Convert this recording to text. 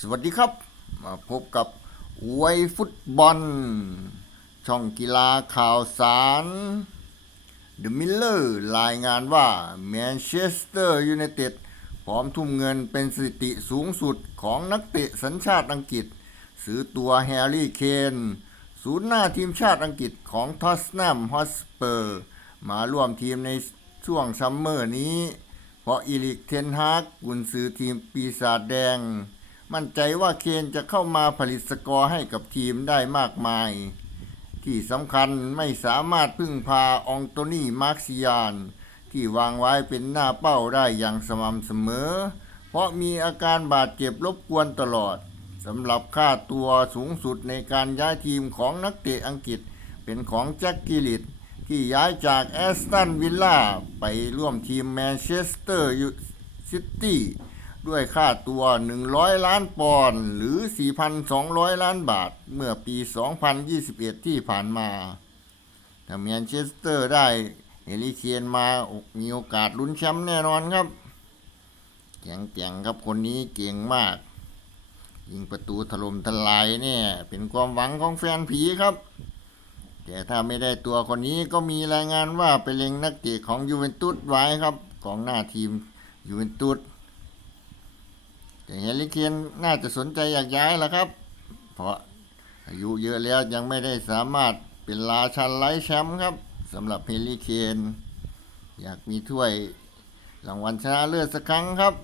สวัสดีครับ มาพบกับไวยฟุตบอล ช่องกีฬาข่าวสาร The Miller รายงานว่าแมนเชสเตอร์ยูไนเต็ดพร้อมทุ่มเงินเป็นสถิติสูงสุดของนักเตะสัญชาติอังกฤษ ซื้อตัวแฮร์รี่เคนศูนย์หน้าทีมชาติอังกฤษของทอสแนมฮอสเปอร์ มาร่วมทีมในช่วงซัมเมอร์นี้ เพราะอีลิกเทนฮากกุนซือทีมปีศาจแดง มั่นใจว่าเคนจะเข้ามาผลิตสกอร์ให้กับทีมได้มากมาย ที่สำคัญไม่สามารถพึ่งพาองโตนี่มาร์ซิยาน ที่วางไว้เป็นหน้าเป้าได้อย่างสม่ำเสมอ เพราะมีอาการบาดเจ็บรบกวนตลอดสำหรับค่าตัวสูงสุดในการย้ายทีมของนักเตะอังกฤษ เป็นของแจ็คกิลิตที่ย้ายจากแอสตันวิลล่าไปร่วมทีมแมนเชสเตอร์ซิตี้ ด้วยค่าตัว 100 ล้านปอนด์หรือ 4,200 ล้านบาท เมื่อปี 2021 ที่ผ่านมาถ้าแมนเชสเตอร์ได้เฮลิเคนมามีโอกาสลุ้นแชมป์แน่นอนครับแข็งแกร่งครับคนนี้เก่งมาก ยิงประตูถล่มทลายเนี่ย เป็นความหวังของแฟนผีครับ แต่ถ้าไม่ได้ตัวคนนี้ก็มีรายงานว่าไปเล็งนักเตะของยูเวนตุสไว้ครับ ของหน้าทีมยูเวนตุส แต่เฮลิเคนน่าจะสนใจอยากย้ายแล้วครับ เพราะอายุเยอะแล้วยังไม่ได้สามารถเป็นราชันไร้แชมป์ครับสำหรับเฮลิเคน อยากมีถ้วยรางวัลชนะเลิศสักครั้งครับ